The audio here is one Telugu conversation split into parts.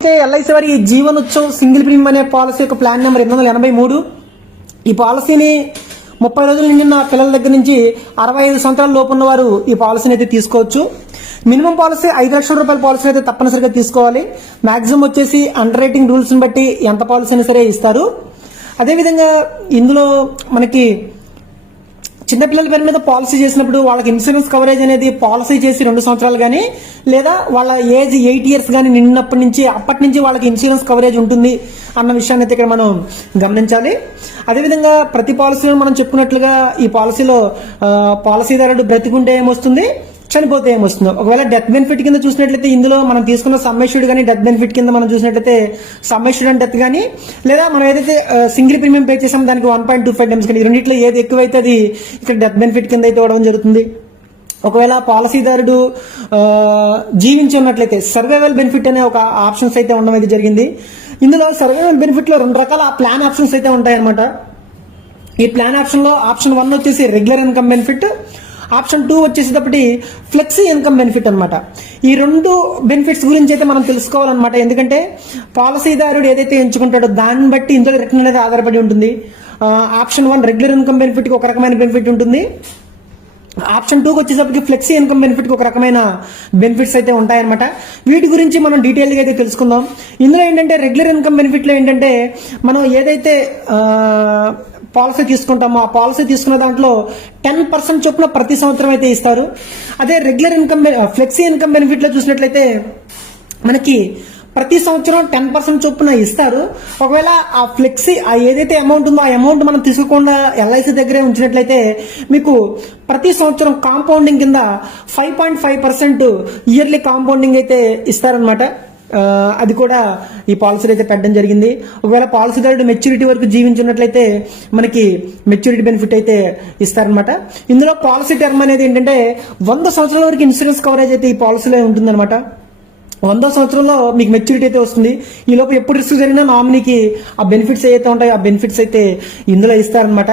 ఎల్ఐసి వారి జీవన్ ఉత్సవ్ సింగిల్ ప్రీమియం అనే పాలసీ యొక్క ప్లాన్ నెంబర్ 883. ఈ పాలసీని 30 రోజులు నిండిన పిల్లల దగ్గర నుంచి 65 సంవత్సరాల లోపు ఉన్న వారు ఈ పాలసీని అయితే తీసుకోవచ్చు. మినిమం పాలసీ 5 లక్షల రూపాయల పాలసీ అయితే తప్పనిసరిగా తీసుకోవాలి. మాక్సిమం వచ్చేసి అండర్ రైటింగ్ రూల్స్ని బట్టి ఎంత పాలసీ అయినా సరే ఇస్తారు. అదేవిధంగా ఇందులో మనకి చిన్నపిల్లల పేరు మీద పాలసీ చేసినప్పుడు వాళ్ళకి ఇన్సూరెన్స్ కవరేజ్ అనేది పాలసీ చేసి 2 సంవత్సరాలు కానీ లేదా వాళ్ళ ఏజ్ 8 ఇయర్స్ కానీ నిండినప్పటి నుంచి వాళ్ళకి ఇన్సూరెన్స్ కవరేజ్ ఉంటుంది అన్న విషయాన్ని అయితే ఇక్కడ మనం గమనించాలి. అదేవిధంగా ప్రతి పాలసీలో మనం చెప్పుకున్నట్లుగా ఈ పాలసీలో పాలసీదారుడు బ్రతికుంటే ఏమొస్తుంది, చనిపోతే ఏమొస్తుందో. ఒకవేళ డెత్ బెనిఫిట్ కింద చూసినట్లయితే ఇందులో మనం తీసుకున్న సమ్మెష్యూడ్ కానీ డెత్ బెనిఫిట్ కింద మనం చూసినట్లయితే సమ్మెష్యూడ్ అండ్ డెత్ కానీ లేదా మనం ఏదైతే సింగిల్ ప్రీమియం పే చేసామో దానికి 1.25 టైమ్స్ కానీ రెండింటిలో ఏది ఎక్కువైతే అది ఇక్కడ డెత్ బెనిఫిట్ కింద అయితే ఇవ్వడం జరుగుతుంది. ఒకవేళ పాలసీదారుడు జీవించి ఉన్నట్లయితే సర్వైవల్ బెనిఫిట్ అనే ఒక ఆప్షన్స్ అయితే ఉండడం అయితే జరిగింది. ఇందులో సర్వైవల్ బెనిఫిట్ లో 2 రకాల ప్లాన్ ఆప్షన్స్ అయితే ఉంటాయన్నమాట. ఈ ప్లాన్ ఆప్షన్ లో ఆప్షన్ 1 వచ్చేసి రెగ్యులర్ ఇన్కమ్ బెనిఫిట్, ఆప్షన్ 2 వచ్చేసేటప్పటి ఫ్లెక్సీ ఇన్కమ్ బెనిఫిట్ అనమాట. ఈ 2 బెనిఫిట్స్ గురించి అయితే మనం తెలుసుకోవాలన్నమాట. ఎందుకంటే పాలసీదారుడు ఏదైతే ఎంచుకుంటాడో దాన్ని బట్టి ఇందులో రిటర్న్ అనేది ఆధారపడి ఉంటుంది. ఆప్షన్ 1 రెగ్యులర్ ఇన్కమ్ బెనిఫిట్ కి ఒక రకమైన బెనిఫిట్ ఉంటుంది. ఆప్షన్ 2కి వచ్చేసరికి ఫ్లెక్సీ ఇన్కమ్ బెనిఫిట్ కి ఒక రకమైన బెనిఫిట్స్ అయితే ఉంటాయన్నమాట. వీటి గురించి మనం డీటెయిల్గా అయితే తెలుసుకుందాం. ఇందులో ఏంటంటే రెగ్యులర్ ఇన్కమ్ బెనిఫిట్ లో ఏంటంటే మనం ఏదైతే పాలసీ తీసుకుంటామో ఆ పాలసీ తీసుకున్న దాంట్లో 10% చొప్పున ప్రతి సంవత్సరం అయితే ఇస్తారు. అదే regular income flexi income benefit లో చూసినట్లయితే మనకి ప్రతి సంవత్సరం 10% చొప్పున ఇస్తారు. ఒకవేళ ఆ ఫ్లెక్సీ ఏదైతే అమౌంట్ ఉందో ఆ అమౌంట్ మనం తీసుకోకుండా ఎల్ఐసి దగ్గరే ఉంచినట్లయితే మీకు ప్రతి సంవత్సరం కాంపౌండింగ్ కింద 5.5% ఇయర్లీ కాంపౌండింగ్ అయితే ఇస్తారనమాట. అది కూడా ఈ పాలసీలు అయితే పెట్టడం జరిగింది. ఒకవేళ పాలసీదారుడు మెచ్యూరిటీ వరకు జీవించినట్లయితే మనకి మెచ్యూరిటీ బెనిఫిట్ అయితే ఇస్తారనమాట. ఇందులో పాలసీ టర్మ్ అనేది ఏంటంటే 100 సంవత్సరాల వరకు ఇన్సూరెన్స్ కవరేజ్ అయితే ఈ పాలసీలో ఉంటుందన్నమాట. 100 సంవత్సరంలో మీకు మెచ్యూరిటీ అయితే వస్తుంది. ఈ లోపు ఎప్పుడు రిస్క్ జరిగినా నామినీకి ఆ బెనిఫిట్స్ ఏవైతే ఉంటాయో ఆ బెనిఫిట్స్ అయితే ఇందులో ఇస్తారనమాట.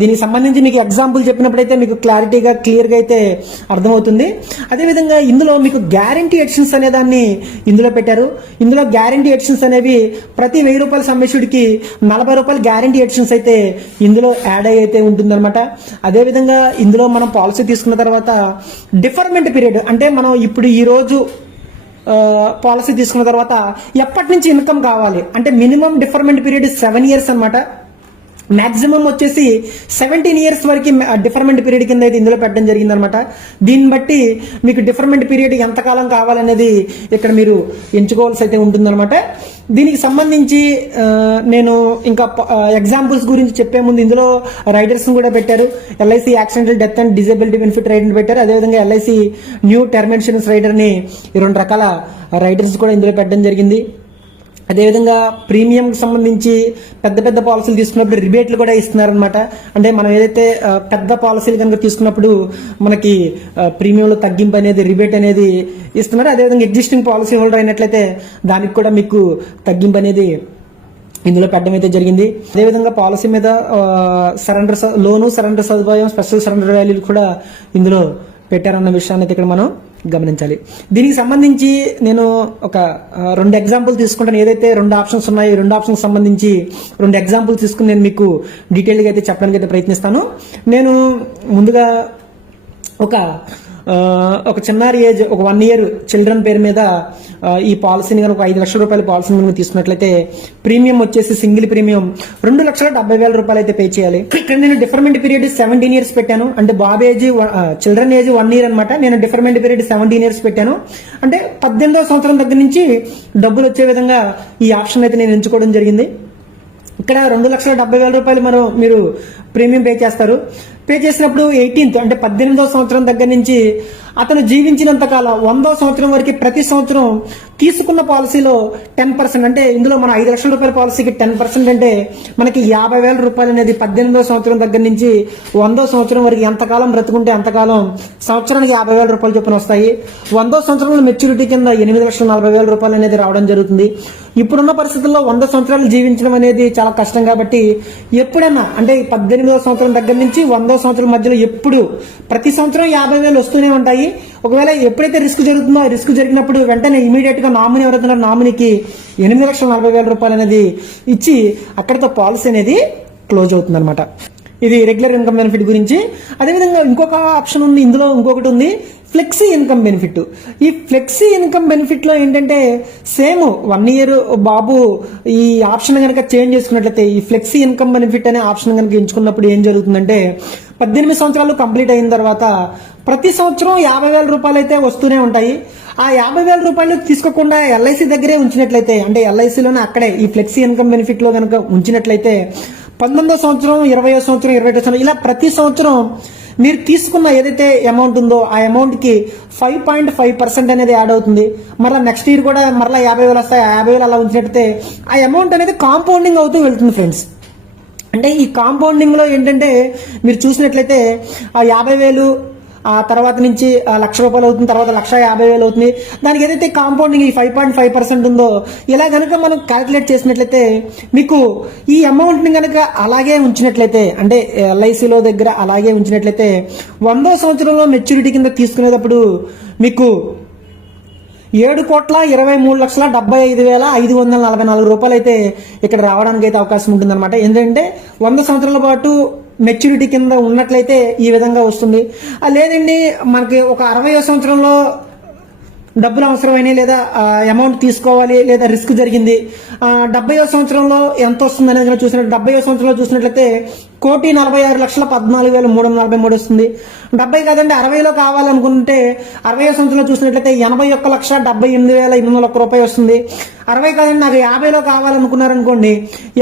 దీనికి సంబంధించి మీకు ఎగ్జాంపుల్ చెప్పినప్పుడైతే మీకు క్లారిటీగా క్లియర్గా అయితే అర్థమవుతుంది. అదేవిధంగా ఇందులో మీకు గ్యారంటీ ఎడిషన్స్ అనే దాన్ని ఇందులో పెట్టారు. ఇందులో గ్యారంటీ ఎడిషన్స్ అనేవి ప్రతి 1000 రూపాయల సమ్మెష్యూడ్కి 40 రూపాయల గ్యారంటీ ఎడిషన్స్ అయితే ఇందులో యాడ్ అయితే ఉంటుందన్నమాట. అదేవిధంగా ఇందులో మనం పాలసీ తీసుకున్న తర్వాత డిఫర్మెంట్ పీరియడ్ అంటే మనం ఇప్పుడు ఈ రోజు పాలసీ తీసుకున్న తర్వాత ఎప్పటి నుంచి ఇన్కమ్ కావాలి అంటే మినిమం డిఫర్మెంట్ పీరియడ్ 7 ఇయర్స్ అనమాట. మాక్సిమం వచ్చేసి 17 ఇయర్స్ వరకు డిఫర్మెంట్ పీరియడ్ కింద అయితే ఇందులో పెట్టడం జరిగింది అనమాట. దీన్ని బట్టి మీకు డిఫర్మెంట్ పీరియడ్ ఎంతకాలం కావాలనేది ఇక్కడ మీరు ఎంచుకోవాల్సి అయితే ఉంటుందన్నమాట. దీనికి సంబంధించి నేను ఇంకా ఎగ్జాంపుల్స్ గురించి చెప్పే ముందు ఇందులో రైడర్స్ కూడా పెట్టారు. LIC accidental death and disability benefit rider పెట్టారు. అదేవిధంగా LIC new term insurance rider ని 2 రకాల రైడర్స్ కూడా ఇందులో పెట్టడం జరిగింది. అదేవిధంగా ప్రీమియంకి సంబంధించి పెద్ద పెద్ద పాలసీలు తీసుకున్నప్పుడు రిబేట్లు కూడా ఇస్తున్నారనమాట. అంటే మనం ఏదైతే పెద్ద పాలసీలు కనుక తీసుకున్నప్పుడు మనకి ప్రీమియంలో తగ్గింపు అనేది రిబేట్ అనేది ఇస్తున్నారు. అదేవిధంగా ఎగ్జిస్టింగ్ పాలసీ హోల్డర్ అయినట్లయితే దానికి కూడా మీకు తగ్గింపు అనేది ఇందులో పెట్టడం అయితే జరిగింది. అదేవిధంగా పాలసీ మీద లోను సరెండర్ సదుపాయం స్పెషల్ సరెండర్ వాల్యూలు కూడా ఇందులో పెట్టారన్న విషయాన్ని అయితే ఇక్కడ మనం గమనించాలి. దీనికి సంబంధించి నేను ఒక 2 ఎగ్జాంపుల్ తీసుకుంటాను. ఏదైతే 2 ఆప్షన్స్ ఉన్నాయో 2 ఆప్షన్స్ సంబంధించి 2 ఎగ్జాంపుల్ తీసుకుని నేను మీకు డీటెయిల్గా అయితే చెప్పడానికి అయితే ప్రయత్నిస్తాను. నేను ముందుగా ఒక చిన్నారి ఏజ్ ఒక 1 ఇయర్ చిల్డ్రన్ పేరు మీద ఈ పాలసీని కనుక 5 లక్షల రూపాయల పాలసీని కనుక తీసుకున్నట్లయితే ప్రీమియం వచ్చేసి సింగిల్ ప్రీమియం 2,70,000 రూపాయలు అయితే పే చేయాలి. ఇక్కడ నేను డిఫర్మెంట్ పీరియడ్ 17 ఇయర్స్ పెట్టాను. అంటే బాబు ఏజ్ చిల్డ్రన్ ఏజ్ 1 ఇయర్ అనమాట. నేను డిఫర్మెంట్ పీరియడ్ 17 ఇయర్స్ పెట్టాను. అంటే 18వ సంవత్సరం దగ్గర నుంచి డబ్బులు వచ్చే విధంగా ఈ ఆప్షన్ అయితే నేను ఎంచుకోవడం జరిగింది. ఇక్కడ 2,70,000 రూపాయలు మీరు ప్రీమియం పే చేస్తారు. పే చేసినప్పుడు 18th అంటే 18వ సంవత్సరం దగ్గర నుంచి అతను జీవించినంత కాలం 100వ సంవత్సరం వరకు ప్రతి సంవత్సరం తీసుకున్న పాలసీలో 10% అంటే ఇందులో మన 5 లక్షల రూపాయల పాలసీకి 10% అంటే మనకి 50,000 రూపాయలు అనేది 18వ సంవత్సరం దగ్గర నుంచి 100వ సంవత్సరం వరకు ఎంతకాలం బ్రతుకుంటే అంతకాలం సంవత్సరానికి 50,000 రూపాయలు చొప్పున వస్తాయి. 100వ సంవత్సరంలో మెచ్యూరిటీ కింద 8,40,000 రూపాయలు అనేది రావడం జరుగుతుంది. ఇప్పుడున్న పరిస్థితుల్లో 100 సంవత్సరాలు జీవించడం అనేది చాలా కష్టం కాబట్టి ఎప్పుడైనా అంటే 18వ సంవత్సరం దగ్గర నుంచి 100వ సంవత్సరం మధ్యలో ఎప్పుడు ప్రతి సంవత్సరం 50,000 వస్తూనే ఉంటాయి. ఉంటాయి. ఒకవేళ ఎప్పుడైతే రిస్క్ జరుగుతుందో ఆ రిస్క్ జరిగినప్పుడు వెంటనే ఇమీడియట్ గా నామినీ ఎవరైతే నామినీకి 8,40,000 రూపాయలు అనేది ఇచ్చి అక్కడితో పాలసీ అనేది క్లోజ్ అవుతుంది అనమాట. ఇది రెగ్యులర్ ఇన్కమ్ బెనిఫిట్ గురించి. అదేవిధంగా ఇంకొక ఆప్షన్ ఉంది, ఇందులో ఇంకొకటి ఉంది, ఫ్లెక్సీ ఇన్కమ్ బెనిఫిట్. ఈ ఫ్లెక్సీ ఇన్కమ్ బెనిఫిట్ లో ఏంటంటే సేమ్ 1 year బాబు ఈ ఆప్షన్ కనుక చేంజ్ చేసుకున్నట్లయితే, ఈ ఫ్లెక్సీ ఇన్కమ్ బెనిఫిట్ అనే ఆప్షన్ కనుక ఎంచుకున్నప్పుడు ఏం జరుగుతుందంటే 18 సంవత్సరాలు కంప్లీట్ అయిన తర్వాత ప్రతి సంవత్సరం 50,000 రూపాయలు అయితే వస్తూనే ఉంటాయి. ఆ 50,000 రూపాయలు తీసుకోకుండా ఎల్ఐసి దగ్గరే ఉంచినట్లయితే, అంటే ఎల్ఐసిలోనే అక్కడే ఈ ఫ్లెక్సీ ఇన్కమ్ బెనిఫిట్ లో కనుక ఉంచినట్లయితే 19వ సంవత్సరం, 20వ సంవత్సరం, 21వ సంవత్సరం ఇలా ప్రతి సంవత్సరం మీరు తీసుకున్న ఏదైతే అమౌంట్ ఉందో ఆ అమౌంట్ కి 5.5% అనేది యాడ్ అవుతుంది. మరలా నెక్స్ట్ ఇయర్ కూడా మరలా 50,000 వస్తాయి. 50,000 అలా ఉంచినట్లయితే ఆ అమౌంట్ అనేది కాంపౌండింగ్ అవుతూ వెళ్తుంది ఫ్రెండ్స్. అంటే ఈ కాంపౌండింగ్ లో ఏంటంటే మీరు చూసినట్లయితే ఆ 50,000 ఆ తర్వాత నుంచి 1,00,000 రూపాయలు అవుతుంది, తర్వాత 1,50,000 అవుతుంది. దానికి ఏదైతే కాంపౌండింగ్ ఈ 5.5% ఉందో ఇలా కనుక మనం క్యాలిక్యులేట్ చేసినట్లయితే మీకు ఈ అమౌంట్ ని కనుక అలాగే ఉంచినట్లయితే, అంటే ఎల్ఐసిలో దగ్గర అలాగే ఉంచినట్లయితే 100వ సంవత్సరంలో మెచ్యూరిటీ కింద తీసుకునేటప్పుడు మీకు 7,23,75,544 రూపాయలు అయితే ఇక్కడ రావడానికి అయితే అవకాశం ఉంటుందన్నమాట. ఎందుకంటే 100 సంవత్సరాల పాటు మెచ్యూరిటీ కింద ఉన్నట్లయితే ఈ విధంగా వస్తుంది. లేదండి మనకి ఒక 60వ సంవత్సరంలో డబ్బులు అవసరమైనవి లేదా అమౌంట్ తీసుకోవాలి లేదా రిస్క్ జరిగింది, 70వ సంవత్సరంలో ఎంత వస్తుంది అనేది చూసినట్టు 70వ సంవత్సరంలో చూసినట్లయితే 1,46,14,343 వస్తుంది. 70 కాదండి 60లో కావాలనుకుంటే 60వ సంవత్సరంలో చూసినట్లయితే 81,78,801 రూపాయలు వస్తుంది. 60 కాదండి నాకు 50లో కావాలనుకున్నారనుకోండి,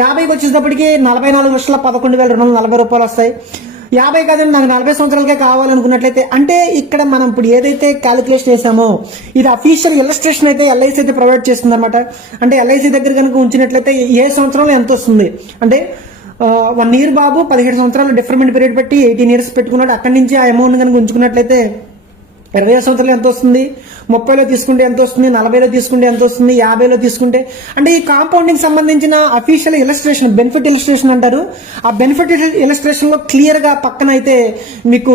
50కి వచ్చేటప్పటికి 44,11,240 రూపాయలు వస్తాయి. 50 కాదండి నాకు 40 సంవత్సరాలకే కావాలనుకున్నట్లయితే, అంటే ఇక్కడ మనం ఇప్పుడు ఏదైతే క్యాలిక్యులేషన్ చేసామో ఇది అఫీషియల్ ఇలస్ట్రేషన్ అయితే ఎల్ఐసి అయితే ప్రొవైడ్ చేస్తుంది అనమాట. అంటే ఎల్ఐసి దగ్గర కనుక ఉంచినట్లయితే ఏ సంవత్సరంలో ఎంత వస్తుంది అంటే 1 year బాబు 17 సంవత్సరాలు డిఫర్మెంట్ పీరియడ్ పెట్టి 18 years పెట్టుకున్నాడు. అక్కడి నుంచి ఆ అమౌంట్ కనుక ఉంచుకున్నట్లయితే 20వ సంవత్సరాలు ఎంత వస్తుంది, 30లో తీసుకుంటే ఎంత వస్తుంది, 40లో తీసుకుంటే ఎంత వస్తుంది, 50లో తీసుకుంటే, అంటే ఈ కాంపౌండింగ్ సంబంధించిన అఫీషియల్ ఇలస్ట్రేషన్ బెనిఫిట్ ఇలస్ట్రేషన్ అంటారు. ఆ బెనిఫిట్ ఇలస్ట్రేషన్ లో క్లియర్ గా పక్కన అయితే మీకు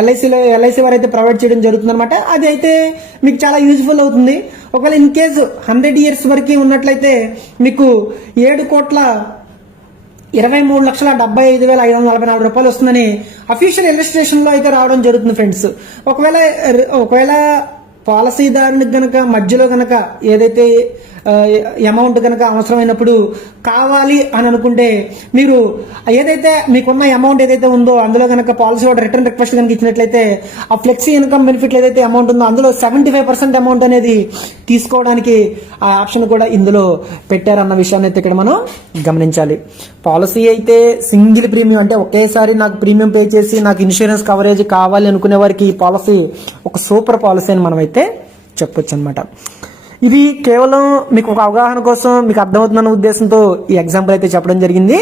ఎల్ఐసి వారు అయితే ప్రొవైడ్ చేయడం జరుగుతుంది అనమాట. అది అయితే మీకు చాలా యూజ్ఫుల్ అవుతుంది. ఒకవేళ ఇన్ కేసు 100 years వరకు ఉన్నట్లయితే మీకు 7,23,75,544 రూపాయలు వస్తుందని అఫీషియల్ ఇలస్ట్రేషన్ లో అయితే రావడం జరుగుతుంది ఫ్రెండ్స్. ఒకవేళ పాలసీదారునికి గనక మధ్యలో గనక ఏదైతే అమౌంట్ గనక అవసరమైనప్పుడు కావాలి అని అనుకుంటే మీరు ఏదైతే మీకున్న అమౌంట్ ఏదైతే ఉందో అందులో గనక పాలసీ రిటర్న్ రిక్వెస్ట్ కనుక ఇచ్చినట్లయితే ఆ ఫ్లెక్సీ ఇన్కమ్ బెనిఫిట్ ఏదైతే అమౌంట్ ఉందో అందులో 75% అమౌంట్ అనేది తీసుకోవడానికి ఆ ఆప్షన్ కూడా ఇందులో పెట్టారన్న విషయాన్ని అయితే ఇక్కడ మనం గమనించాలి. పాలసీ అయితే సింగిల్ ప్రీమియం, అంటే ఒకేసారి నాకు ప్రీమియం పే చేసి నాకు ఇన్సూరెన్స్ కవరేజ్ కావాలి అనుకునే వారికి ఈ పాలసీ ఒక సూపర్ పాలసీ అని మనం అయితే చెప్పొచ్చు అనమాట. ఇది కేవలం మీకు ఒక అవగాహన కోసం మీకు అర్థమవుతుందన్న ఉద్దేశంతో ఈ ఎగ్జాంపుల్ అయితే చెప్పడం జరిగింది.